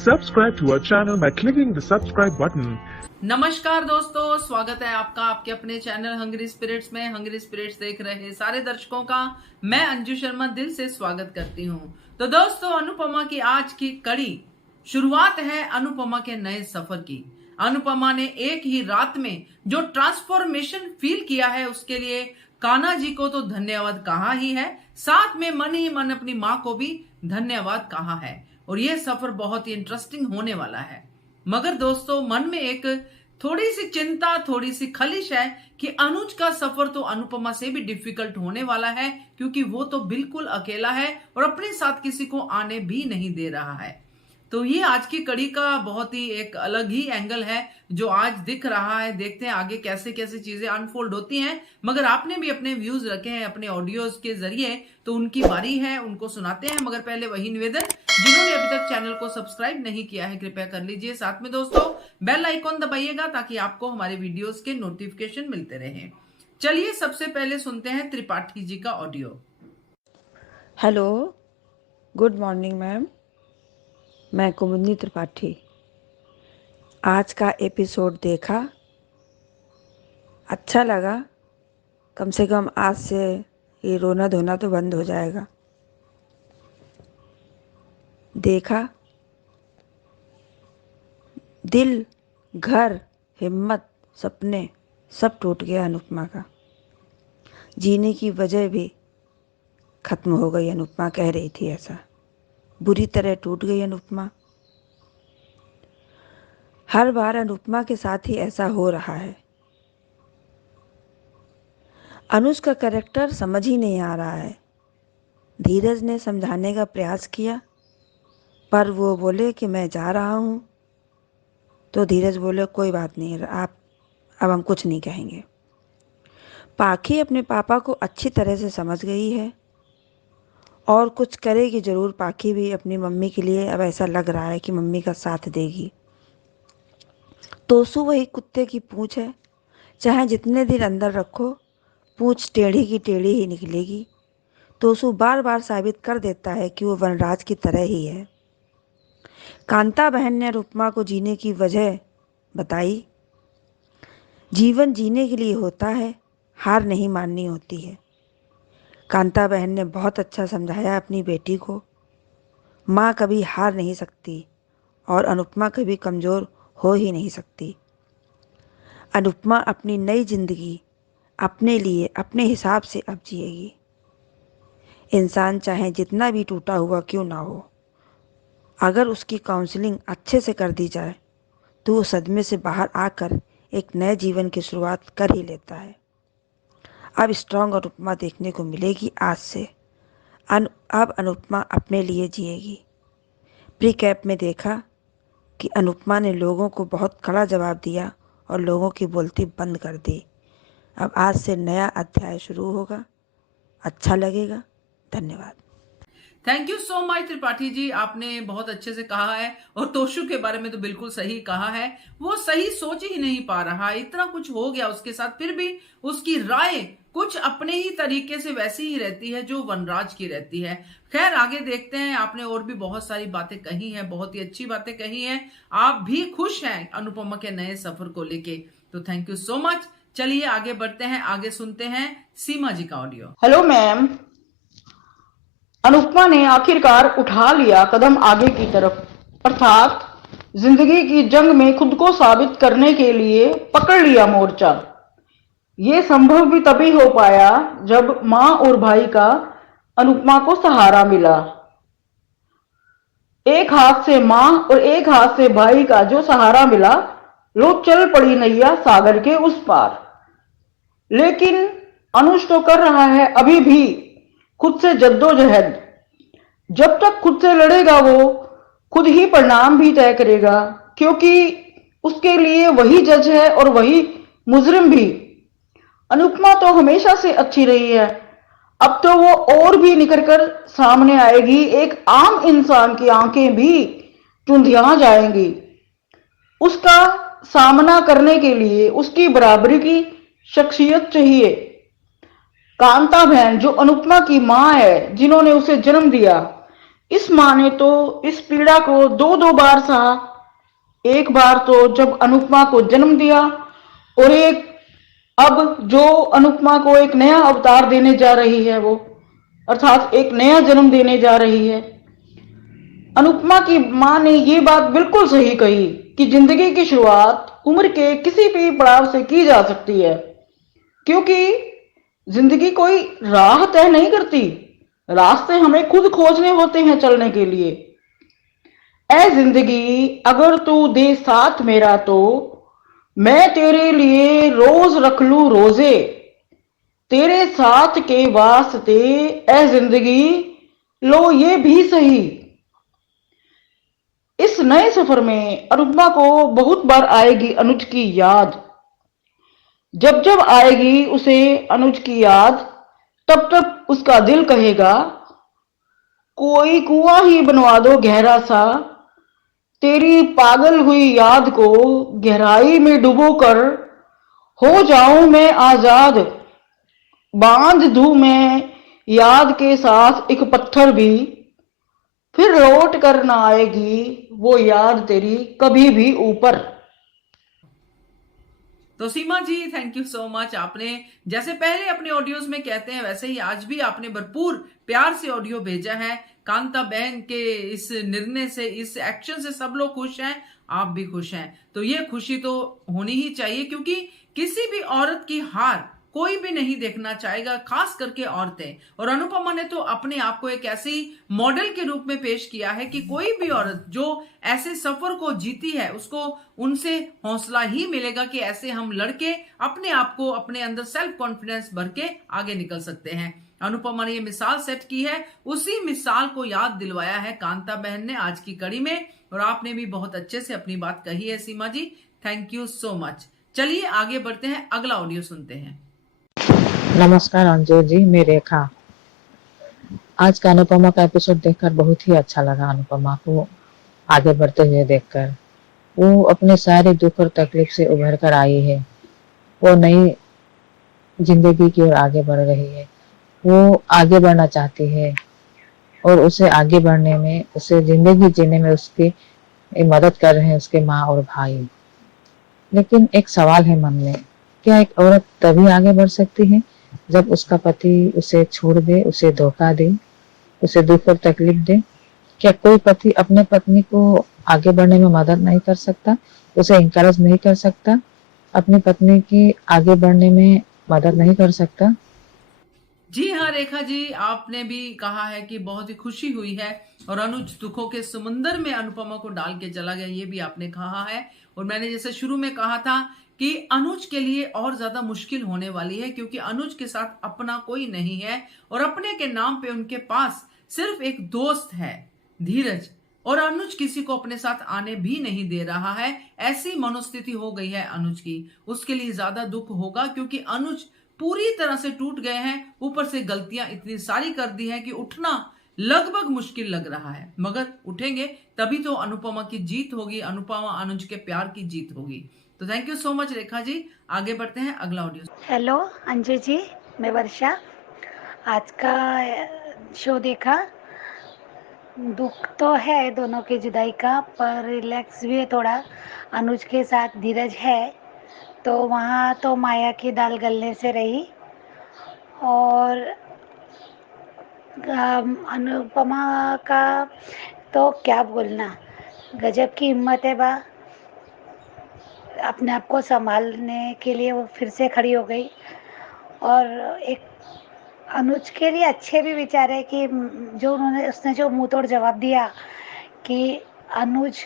Subscribe to our channel by clicking the subscribe button. नमस्कार दोस्तों, स्वागत है आपका आपके अपने चैनल हंग्री स्पिरिट्स में। हंग्री स्पिरिट्स देख रहे सारे दर्शकों का मैं अंजू शर्मा दिल से स्वागत करती हूं। तो दोस्तों, अनुपमा की आज की कड़ी शुरुआत है अनुपमा के नए सफर की। अनुपमा ने एक ही रात में जो ट्रांसफॉर्मेशन फील किया है उसके लिए कान्हा जी को तो धन्यवाद कहा ही है, साथ में मन ही मन अपनी माँ को भी धन्यवाद कहा है। और यह सफर बहुत ही इंटरेस्टिंग होने वाला है। मगर दोस्तों, मन में एक थोड़ी सी चिंता, थोड़ी सी खलिश है कि अनुज का सफर तो अनुपमा से भी डिफिकल्ट होने वाला है, क्योंकि वो तो बिल्कुल अकेला है और अपने साथ किसी को आने भी नहीं दे रहा है। तो ये आज की कड़ी का बहुत ही एक अलग ही एंगल है जो आज दिख रहा है। देखते हैं आगे कैसे कैसे चीजें अनफोल्ड होती हैं। मगर आपने भी अपने व्यूज रखे हैं अपने ऑडियोज के जरिए, तो उनकी बारी है, उनको सुनाते हैं। मगर पहले वही निवेदन, जिन्होंने अभी तक चैनल को सब्सक्राइब नहीं किया है कृपया कर लीजिए। साथ में दोस्तों बेल आइकॉन दबाइएगा ताकि आपको हमारे वीडियोस के नोटिफिकेशन मिलते रहें। चलिए सबसे पहले सुनते हैं त्रिपाठी जी का audio. Hello, good morning ma'am. मैं कुमुदनी त्रिपाठी। आज का एपिसोड देखा, अच्छा लगा। कम से कम आज से ये रोना धोना तो बंद हो जाएगा। देखा, दिल, घर, हिम्मत, सपने सब टूट गया अनुपमा का। जीने की वजह भी खत्म हो गई। अनुपमा कह रही थी ऐसा। बुरी तरह टूट गई अनुपमा। हर बार अनुपमा के साथ ही ऐसा हो रहा है। अनुज का कैरेक्टर समझ ही नहीं आ रहा है। धीरज ने समझाने का प्रयास किया, पर वो बोले कि मैं जा रहा हूँ। तो धीरज बोले कोई बात नहीं, आप अब हम कुछ नहीं कहेंगे। पाखी अपने पापा को अच्छी तरह से समझ गई है और कुछ करेगी जरूर। पाखी भी अपनी मम्मी के लिए अब ऐसा लग रहा है कि मम्मी का साथ देगी। तोसू वही कुत्ते की पूंछ है, चाहे जितने दिन अंदर रखो, पूंछ टेढ़ी की टेढ़ी ही निकलेगी। तोसू बार बार साबित कर देता है कि वो वनराज की तरह ही है। कांता बहन ने अनुपमा को जीने की वजह बताई। जीवन जीने के लिए होता है, हार नहीं माननी होती है। कांता बहन ने बहुत अच्छा समझाया अपनी बेटी को। माँ कभी हार नहीं सकती और अनुपमा कभी कमज़ोर हो ही नहीं सकती। अनुपमा अपनी नई जिंदगी अपने लिए अपने हिसाब से अब जिएगी। इंसान चाहे जितना भी टूटा हुआ क्यों ना हो, अगर उसकी काउंसलिंग अच्छे से कर दी जाए तो वो सदमे से बाहर आकर एक नए जीवन की शुरुआत कर ही लेता है। अब स्ट्रॉन्ग अनुपमा देखने को मिलेगी आज से। अब अनुपमा अपने लिए जिएगी। प्री कैप में देखा कि अनुपमा ने लोगों को बहुत कड़ा जवाब दिया और लोगों की बोलती बंद कर दी। अब आज से नया अध्याय शुरू होगा, अच्छा लगेगा। धन्यवाद। Thank you so much Tripathi ji, आपने बहुत अच्छे से कहा है। और तोशु के बारे में तो बिल्कुल सही कहा है। वो सही सोच ही नहीं पा रहा, इतना कुछ हो गया उसके साथ, फिर भी उसकी राय कुछ अपने ही तरीके से वैसी ही रहती है जो वनराज की रहती है। खैर आगे देखते हैं। आपने और भी बहुत सारी बातें कही हैं, बहुत ही अच्छी बातें कही हैं। आप भी खुश हैं अनुपमा के नए सफर को लेके, तो थैंक यू सो मच। चलिए आगे बढ़ते हैं, आगे सुनते हैं सीमा जी का ऑडियो। Hello ma'am. अनुपमा ने आखिरकार उठा लिया कदम आगे की तरफ, अर्थात जिंदगी की जंग में खुद को साबित करने के लिए पकड़ लिया मोर्चा। ये संभव भी तभी हो पाया जब माँ और भाई का अनुपमा को सहारा मिला। एक हाथ से माँ और एक हाथ से भाई का जो सहारा मिला, लो चल पड़ी नैया सागर के उस पार। लेकिन अनुज तो कर रहा है अभी भी खुद से जद्दोजहद। जब तक खुद से लड़ेगा वो खुद ही परिणाम भी तय करेगा, क्योंकि उसके लिए वही जज है और वही मुजरिम भी। अनुपमा तो हमेशा से अच्छी रही है, अब तो वो और भी निकल कर सामने आएगी। एक आम इंसान की आंखें भी चुंधिया जाएंगी। उसका सामना करने के लिए उसकी बराबरी की शख्सियत चाहिए। कांता बहन जो अनुपमा की माँ है, जिन्होंने उसे जन्म दिया, इस माँ ने तो इस पीड़ा को दो दो बार सहा। एक बार तो जब अनुपमा को जन्म दिया, और एक अब जो अनुपमा को एक नया अवतार देने जा रही है, वो अर्थात एक नया जन्म देने जा रही है। अनुपमा की माँ ने ये बात बिल्कुल सही कही कि जिंदगी की शुरुआत उम्र के किसी भी पड़ाव से की जा सकती है, क्योंकि जिंदगी कोई राह तय नहीं करती, रास्ते हमें खुद खोजने होते हैं चलने के लिए। ऐ जिंदगी अगर तू दे साथ मेरा, तो मैं तेरे लिए रोज रख लूं रोजे, तेरे साथ के वास्ते ऐ जिंदगी लो ये भी सही। इस नए सफर में अनुपमा को बहुत बार आएगी अनुज की याद। जब जब आएगी उसे अनुज की याद, तब तब उसका दिल कहेगा, कोई कुआं ही बनवा दो गहरा सा, तेरी पागल हुई याद को गहराई में डुबो कर हो जाऊं मैं आजाद। बांध दूं मैं याद के साथ एक पत्थर भी, फिर लौट कर ना आएगी वो याद तेरी कभी भी ऊपर। तो सीमा जी, थैंक यू सो मच। आपने जैसे पहले अपने ऑडियोज में कहते हैं, वैसे ही आज भी आपने भरपूर प्यार से ऑडियो भेजा है। कांता बहन के इस निर्णय से, इस एक्शन से सब लोग खुश हैं, आप भी खुश हैं। तो ये खुशी तो होनी ही चाहिए, क्योंकि किसी भी औरत की हार कोई भी नहीं देखना चाहेगा, खास करके औरतें। और अनुपमा ने तो अपने आप को एक ऐसी मॉडल के रूप में पेश किया है कि कोई भी औरत जो ऐसे सफर को जीती है, उसको उनसे हौसला ही मिलेगा कि ऐसे हम लड़के अपने आप को, अपने अंदर सेल्फ कॉन्फिडेंस भर के आगे निकल सकते हैं। अनुपमा ने ये मिसाल सेट की है, उसी मिसाल को याद दिलवाया है कांता बहन ने आज की कड़ी में। और आपने भी बहुत अच्छे से अपनी बात कही है सीमा जी, थैंक यू सो मच। चलिए आगे बढ़ते हैं, अगला ऑडियो सुनते हैं। नमस्कार अंजू जी, मैं रेखा। आज का अनुपमा का एपिसोड देखकर बहुत ही अच्छा लगा। अनुपमा को आगे बढ़ते हुए देखकर वो अपने सारे दुख और तकलीफ से उभर कर आई है। वो नई जिंदगी की ओर आगे बढ़ रही है। वो आगे बढ़ना चाहती है और उसे आगे बढ़ने में, उसे जिंदगी जीने में उसकी मदद कर रहे हैं उसके माँ और भाई। लेकिन एक सवाल है मन में, क्या एक औरत तभी आगे बढ़ सकती है जब उसका पति उसे छोड़ दे, उसे धोखा दे, उसे दुख और तकलीफ दे? क्या कोई पति अपने पत्नी को आगे बढ़ने में मदद नहीं कर सकता, उसे इंकरेज नहीं कर सकता, अपनी पत्नी की आगे बढ़ने में मदद नहीं कर सकता? जी हाँ रेखा जी, आपने भी कहा है कि बहुत ही खुशी हुई है और अनुज दुखों के समुंदर में अनुपमा को डाल के चला गया, ये भी आपने कहा है। और मैंने जैसे शुरू में कहा था कि अनुज के लिए और ज्यादा मुश्किल होने वाली है, क्योंकि अनुज के साथ अपना कोई नहीं है और अपने के नाम पे उनके पास सिर्फ एक दोस्त है, धीरज। और अनुज किसी को अपने साथ आने भी नहीं दे रहा है। ऐसी मनोस्थिति हो गई है अनुज की। उसके लिए ज्यादा दुख होगा, क्योंकि अनुज पूरी तरह से टूट गए हैं, ऊपर से गलतियां इतनी सारी कर दी है कि उठना लगभग मुश्किल लग रहा है। मगर उठेंगे तभी तो अनुपमा की जीत होगी, अनुपमा अनुज के प्यार की जीत होगी। तो thank you so much Rekha ji. आगे बढ़ते हैं, अगला ऑडियो। हेलो अंजू जी, मैं वर्षा। आज का शो देखा। दुख तो है दोनों की जुदाई का, पर रिलैक्स भी है थोड़ा। अनुज के साथ धीरज है, तो वहाँ तो माया की दाल गलने से रही। और अनुपमा का तो क्या बोलना, गजब की हिम्मत है बा। अपने आप को संभालने के लिए वो फिर से खड़ी हो गई। और एक अनुज के लिए अच्छे भी विचार है कि उसने जो मुंह तोड़ जवाब दिया कि अनुज।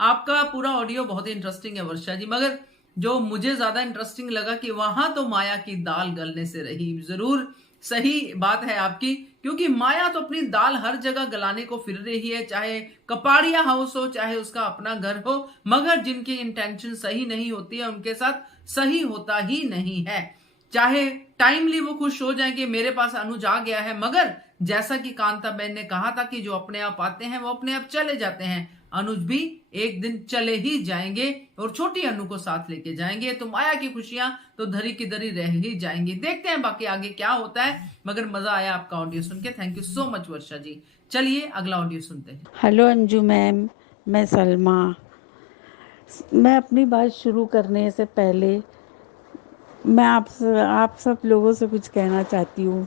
आपका पूरा ऑडियो बहुत ही इंटरेस्टिंग है वर्षा जी, मगर जो मुझे ज्यादा इंटरेस्टिंग लगा कि वहां तो माया की दाल गलने से रही। जरूर सही बात है आपकी, क्योंकि माया तो अपनी दाल हर जगह गलाने को फिर रही है, चाहे कपाड़िया हाउस हो, चाहे उसका अपना घर हो। मगर जिनकी इंटेंशन सही नहीं होती है, उनके साथ सही होता ही नहीं है। चाहे टाइमली वो खुश हो जाए कि मेरे पास अनुज आ गया है, मगर जैसा कि कांता बहन ने कहा था कि जो अपने आप आते हैं वो अपने आप चले जाते हैं। अनुज भी एक दिन चले ही जाएंगे और छोटी अनु को साथ लेके जाएंगे, तो माया की खुशियां तो धरी की धरी रह ही जाएंगी। देखते हैं बाकी आगे क्या होता है, मगर मजा आया आपका ऑडियो सुन के। थैंक यू सो मच वर्षा जी। चलिए अगला ऑडियो सुनते हैं। हेलो अंजू मैम, मैं सलमा। मैं अपनी बात शुरू करने से पहले मैं आप सब लोगों से कुछ कहना चाहती हूँ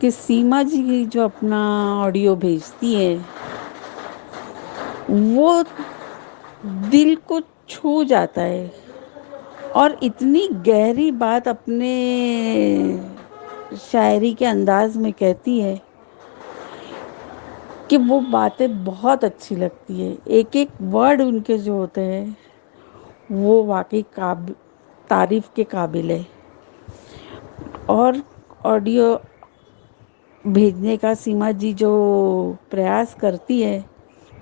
कि सीमा जी जो अपना ऑडियो भेजती है वो दिल को छू जाता है और इतनी गहरी बात अपने शायरी के अंदाज में कहती है कि वो बातें बहुत अच्छी लगती है। एक एक वर्ड उनके जो होते हैं वो वाकई तारीफ के काबिल है। और ऑडियो भेजने का सीमा जी जो प्रयास करती है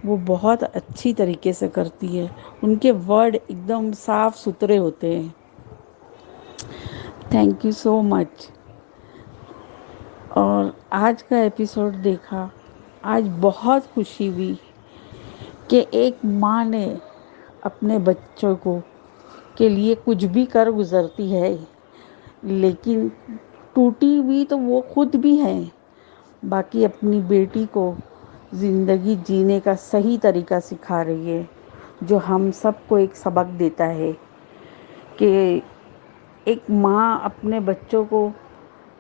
वो बहुत अच्छी तरीके से करती है। उनके वर्ड एकदम साफ सुथरे होते हैं। Thank you so much. और आज का एपिसोड देखा, आज बहुत खुशी हुई कि एक माँ ने अपने बच्चों को के लिए कुछ भी कर गुजरती है, लेकिन टूटी हुई तो वो खुद भी है, बाकी अपनी बेटी को ज़िंदगी जीने का सही तरीका सिखा रही है, जो हम सबको एक सबक देता है कि एक माँ अपने बच्चों को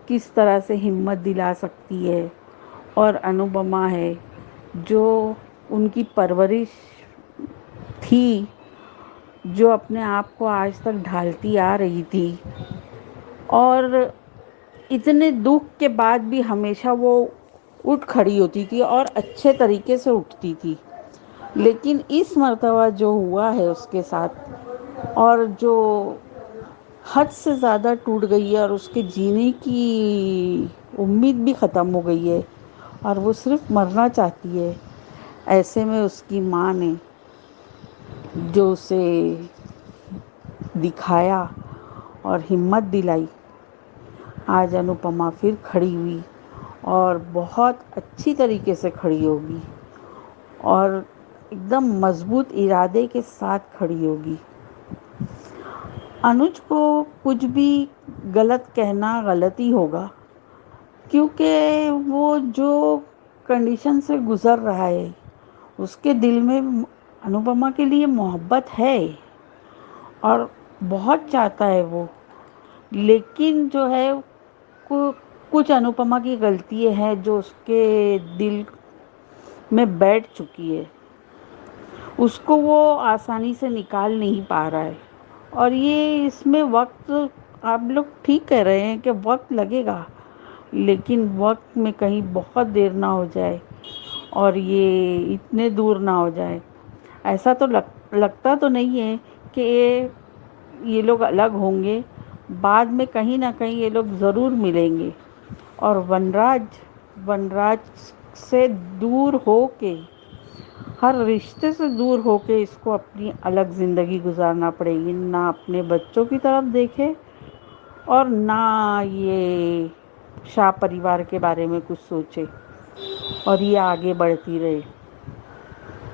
किस तरह से हिम्मत दिला सकती है। और अनुपमा है जो उनकी परवरिश थी, जो अपने आप को आज तक ढालती आ रही थी और इतने दुख के बाद भी हमेशा वो उठ खड़ी होती थी और अच्छे तरीके से उठती थी। लेकिन इस मर्तबा जो हुआ है उसके साथ, और जो हद से ज़्यादा टूट गई है और उसके जीने की उम्मीद भी ख़त्म हो गई है और वो सिर्फ मरना चाहती है, ऐसे में उसकी माँ ने जो उसे दिखाया और हिम्मत दिलाई, आज अनुपमा फिर खड़ी हुई और बहुत अच्छी तरीके से खड़ी होगी और एकदम मजबूत इरादे के साथ खड़ी होगी। अनुज को कुछ भी गलत कहना गलत ही होगा, क्योंकि वो जो कंडीशन से गुज़र रहा है उसके दिल में अनुपमा के लिए मोहब्बत है और बहुत चाहता है वो। लेकिन जो है कुछ अनुपमा की गलतियाँ हैं जो उसके दिल में बैठ चुकी है, उसको वो आसानी से निकाल नहीं पा रहा है। और ये इसमें वक्त, आप लोग ठीक कह रहे हैं कि वक्त लगेगा, लेकिन वक्त में कहीं बहुत देर ना हो जाए और ये इतने दूर ना हो जाए। ऐसा तो लगता तो नहीं है कि ये लोग अलग होंगे, बाद में कहीं ना कहीं ये लोग ज़रूर मिलेंगे और वनराज से दूर हो के, हर रिश्ते से दूर होके इसको अपनी अलग ज़िंदगी गुजारना पड़ेगी। ना अपने बच्चों की तरफ देखे और ना ये शाह परिवार के बारे में कुछ सोचे और ये आगे बढ़ती रहे,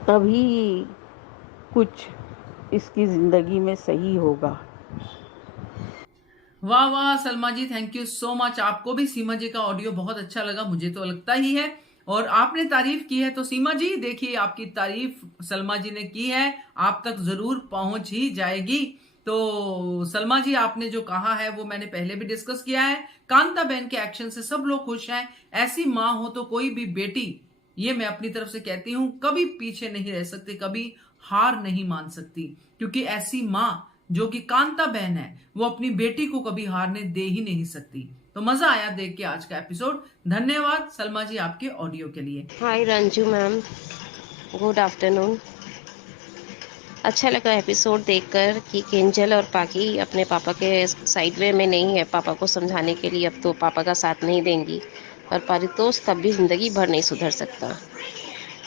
तभी कुछ इसकी ज़िंदगी में सही होगा। वाह वाह सलमा जी, थैंक यू सो मच। आपको भी सीमा जी का ऑडियो बहुत अच्छा लगा, मुझे तो लगता ही है, और आपने तारीफ की है तो सीमा जी देखिए आपकी तारीफ सलमा जी ने की है, आप तक जरूर पहुंच ही जाएगी। तो सलमा जी आपने जो कहा है वो मैंने पहले भी डिस्कस किया है। कांता बहन के एक्शन से सब लोग खुश हैं। ऐसी माँ हो तो कोई भी बेटी, ये मैं अपनी तरफ से कहती हूँ, कभी पीछे नहीं रह सकती, कभी हार नहीं मान सकती, क्योंकि ऐसी माँ जो कि कांता बहन है वो अपनी बेटी को कभी हारने दे ही नहीं सकती। तो मजा आया देख के आज का एपिसोड। धन्यवाद सलमा जी आपके ऑडियो के लिए। हाय रंजू मैम, गुड आफ्टरनून। अच्छा लगा एपिसोड देखकर कि किंजल और पाकी अपने पापा के साइड वे में नहीं है, पापा को समझाने के लिए अब तो पापा का साथ नहीं देंगी। पर पारितोष तब भी ज़िंदगी भर नहीं सुधर सकता।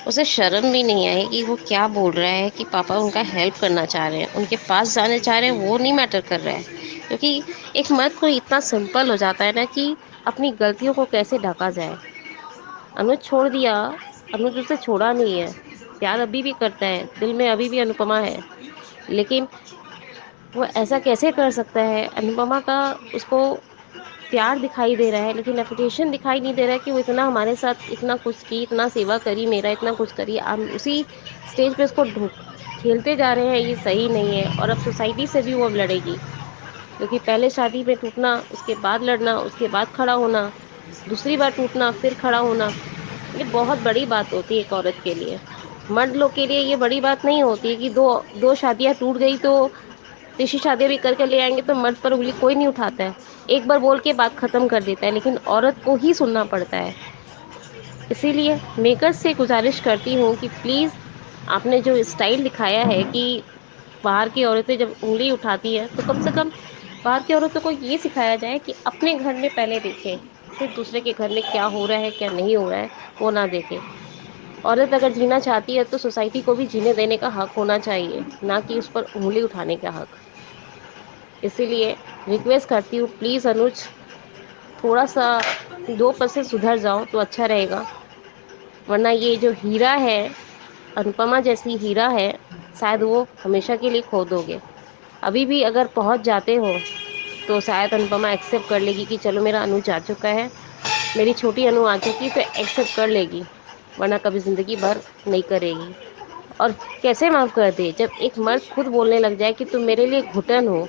उसे शर्म भी नहीं आई कि वो क्या बोल रहा है कि पापा उनका हेल्प करना चाह रहे हैं, उनके पास जाने चाह रहे हैं, वो नहीं मैटर कर रहा है। क्योंकि एक मर्द को इतना सिंपल हो जाता है ना कि अपनी गलतियों को कैसे ढका जाए। अनुज छोड़ दिया, अनुज उसे छोड़ा नहीं है, प्यार अभी भी करता है, दिल में अभी भी अनुपमा है, लेकिन वो ऐसा कैसे कर सकता है? अनुपमा का उसको प्यार दिखाई दे रहा है, लेकिन एफिलिएशन दिखाई नहीं दे रहा है कि वो इतना हमारे साथ इतना कुछ की, इतना सेवा करी, मेरा इतना कुछ करी, हम उसी स्टेज पे उसको खेलते जा रहे हैं। ये सही नहीं है। और अब सोसाइटी से भी वो अब लड़ेगी, क्योंकि पहले शादी में टूटना, उसके बाद लड़ना, उसके बाद खड़ा होना, दूसरी बार टूटना, फिर खड़ा होना, ये बहुत बड़ी बात होती है एक औरत के लिए। मर्द लोग के लिए ये बड़ी बात नहीं होती है कि दो दो शादियां टूट गई तो तीसरी शादी भी करके ले आएंगे तो मर्द पर उंगली कोई नहीं उठाता है, एक बार बोल के बात खत्म कर देता है, लेकिन औरत को ही सुनना पड़ता है। इसीलिए मेकर्स से गुजारिश करती हूँ कि प्लीज़ आपने जो स्टाइल दिखाया है कि बाहर की औरतें जब उंगली उठाती है, तो कम से कम बाहर की औरतों को ये सिखाया जाए कि अपने घर में पहले देखें, फिर दूसरे के घर में क्या हो रहा है क्या नहीं हो रहा है वो ना देखें। औरत अगर जीना चाहती है तो सोसाइटी को भी जीने देने का हक होना चाहिए, ना कि उस पर उंगली उठाने का हक। इसीलिए रिक्वेस्ट करती हूँ, प्लीज़ अनुज, थोड़ा सा 2% सुधर जाओ तो अच्छा रहेगा, वरना ये जो हीरा है, अनुपमा जैसी हीरा है, शायद वो हमेशा के लिए खो दोगे। अभी भी अगर पहुंच जाते हो तो शायद अनुपमा एक्सेप्ट कर लेगी कि चलो मेरा अनु जा चुका है, मेरी छोटी अनु आ चुकी, तो एक्सेप्ट कर लेगी, वरना कभी ज़िंदगी भर नहीं करेगी। और कैसे माफ़ कर दे, जब एक मर्द खुद बोलने लग जाए कि तुम मेरे लिए घुटन हो,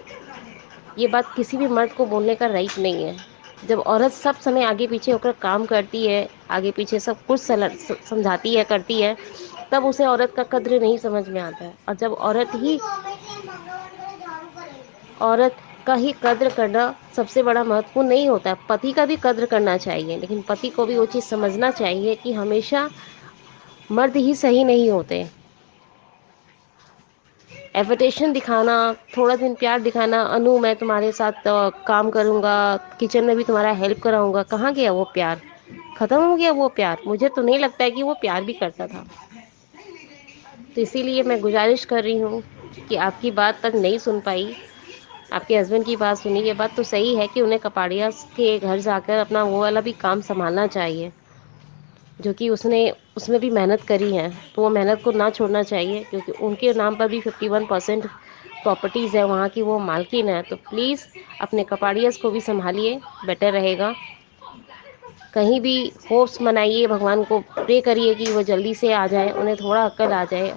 ये बात किसी भी मर्द को बोलने का राइट नहीं है। जब औरत सब समय आगे पीछे होकर काम करती है, आगे पीछे सब कुछ समझाती है, करती है, तब उसे औरत का कद्र नहीं समझ में आता है। और जब औरत का ही कद्र करना सबसे बड़ा महत्वपूर्ण नहीं होता है, पति का भी कद्र करना चाहिए, लेकिन पति को भी वो चीज़ समझना चाहिए कि हमेशा मर्द ही सही नहीं होते। एविटेशन दिखाना, थोड़ा दिन प्यार दिखाना, अनु मैं तुम्हारे साथ काम करूँगा, किचन में भी तुम्हारा हेल्प कराऊंगा, कहाँ गया वो प्यार? ख़त्म हो गया वो प्यार? मुझे तो नहीं लगता है कि वो प्यार भी करता था। तो इसीलिए मैं गुजारिश कर रही हूँ कि आपकी बात तक नहीं सुन पाई, आपके हस्बैंड की बात सुनी। ये बात तो सही है कि उन्हें कपाड़िया के घर जाकर अपना वो वाला भी काम संभालना चाहिए, जो कि उसमें भी मेहनत करी है, तो वो मेहनत को ना छोड़ना चाहिए, क्योंकि उनके नाम पर भी 51% प्रॉपर्टीज़ है, वहाँ की वो मालकिन है। तो प्लीज़ अपने कपाड़ियस को भी संभालिए, बेटर रहेगा। कहीं भी होप्स मनाइए, भगवान को प्रे करिए कि वो जल्दी से आ जाए, उन्हें थोड़ा अक्ल आ जाए।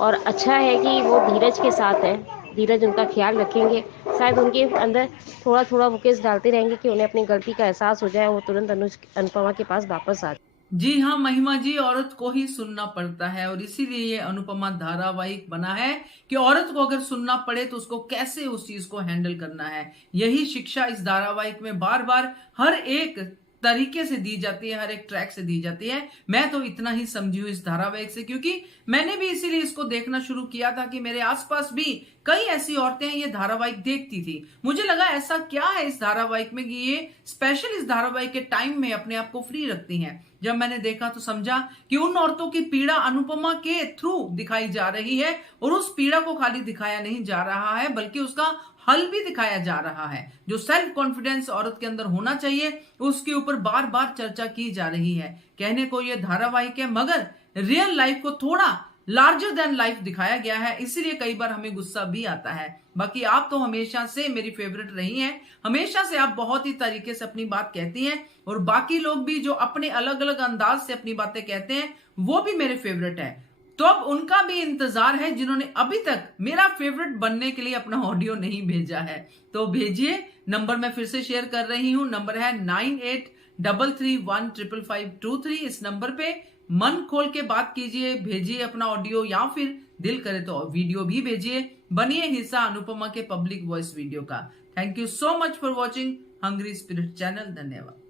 और अच्छा है कि वो धीरज के साथ है, धीरज उनका ख्याल रखेंगे, शायद उनके अंदर थोड़ा थोड़ा वो केस डालते रहेंगे कि उन्हें अपनी गलती का एहसास हो जाए, वो तुरंत अनुपमा के पास वापस आ जाए। जी हाँ महिमा जी, औरत को ही सुनना पड़ता है और इसीलिए ये अनुपमा धारावाहिक बना है कि औरत को अगर सुनना पड़े तो उसको कैसे उस चीज को हैंडल करना है। यही शिक्षा इस धारावाहिक में बार बार हर एक तरीके से दी जाती है, हर एक ट्रैक से दी जाती है। मैं तो इतना ही समझी हूँ इस धारावाहिक से, क्योंकि मैंने भी इसीलिए इसको देखना शुरू किया था कि मेरे आसपास भी कई ऐसी औरतें ये धारावाहिक देखती थी। मुझे लगा ऐसा क्या है इस धारावाहिक में कि ये स्पेशल इस धारावाहिक के टाइम में अपने आप को फ्री रखती हैं। जब मैंने देखा तो समझा कि उन औरतों की पीड़ा अनुपमा के थ्रू दिखाई जा रही है, और उस पीड़ा को खाली दिखाया नहीं जा रहा है बल्कि उसका हल भी दिखाया जा रहा है। जो सेल्फ कॉन्फिडेंस औरत के अंदर होना चाहिए उसके ऊपर बार बार चर्चा की जा रही है। कहने को ये धारावाहिक है, मगर रियल लाइफ को थोड़ा लार्जर देन लाइफ दिखाया गया है, इसीलिए कई बार हमें गुस्सा भी आता है। बाकी आप तो हमेशा से मेरी फेवरेट रही हैं, हमेशा से आप बहुत ही तरीके से अपनी बात कहती हैं, और बाकी लोग भी जो अपने अलग अलग अंदाज से अपनी बातें कहते हैं वो भी मेरे फेवरेट है। तो अब उनका भी इंतजार है जिन्होंने अभी तक मेरा फेवरेट बनने के लिए अपना ऑडियो नहीं भेजा है, तो भेजिए। नंबर मैं फिर से शेयर कर रही हूं, नंबर है 9833155523। इस नंबर पे मन खोल के बात कीजिए, भेजिए अपना ऑडियो, या फिर दिल करे तो वीडियो भी भेजिए। बनिए हिस्सा अनुपमा के पब्लिक वॉइस वीडियो का। Thank you so much for watching hungry spirit channel. धन्यवाद।